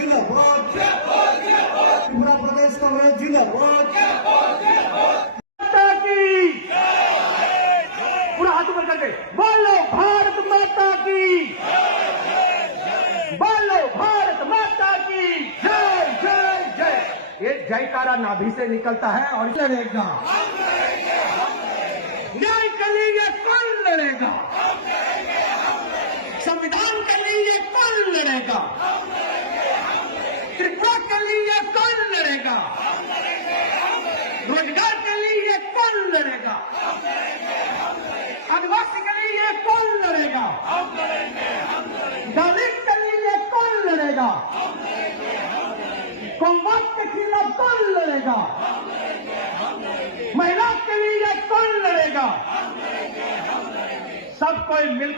जिंदाबाद, त्रिपुरा प्रदेश कांग्रेस जिंदाबाद, पूरा हाथ ऊपर करके बोलो भारत माता की, बोलो भारत माता की जय जय जय। ये जयकारा नाभि से निकलता है और लड़ेगा, न्याय के लिए कौन लड़ेगा, संविधान के लिए कौन लड़ेगा, त्रिपुरा के लिए कौन लड़ेगा, रोजगार के लिए कौन लड़ेगा, आदिवासी के लिए कौन लड़ेगा, दलित के लिए कौन लड़ेगा, कांग्रेस के खिलाफ कौन लड़ेगा, महिला के लिए कौन लड़ेगा, सब कोई मिल